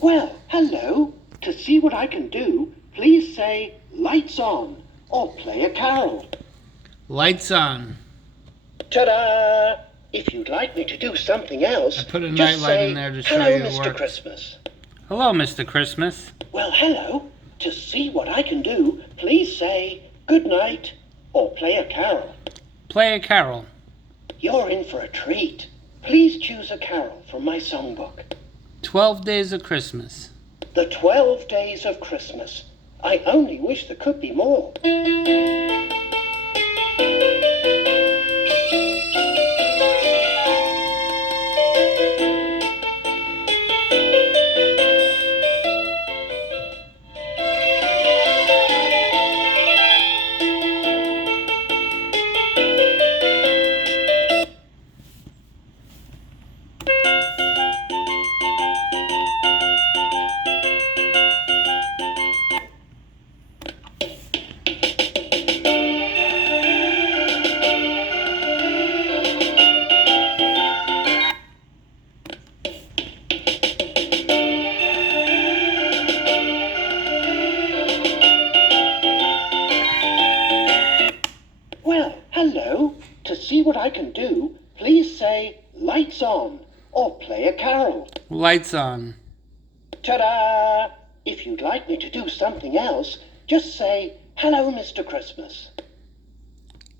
Well, hello. To see what I can do, please say lights on or play a carol. Lights on. Ta-da! If you'd like me to do something else, I put a just nightlight say, in there to show hello, you it Mr. works. Christmas. Hello, Mr. Christmas. Well, hello. To see what I can do, please say good night or play a carol. Play a carol. You're in for a treat. Please choose a carol from my songbook. 12 Days of Christmas. The 12 Days of Christmas. I only wish there could be more. Well, hello. To see what I can do, please say lights on or play a carol. Lights on. Ta-da! If you'd like me to do something else, just say hello, Mr. Christmas.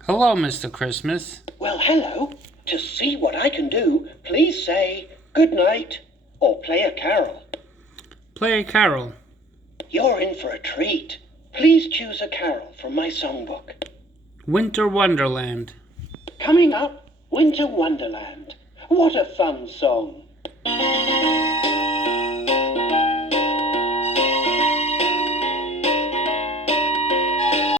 Hello, Mr. Christmas. Well, hello. To see what I can do, please say good night or play a carol. Play a carol. You're in for a treat. Please choose a carol from my songbook. Winter Wonderland. Coming up, Winter Wonderland. What a fun song.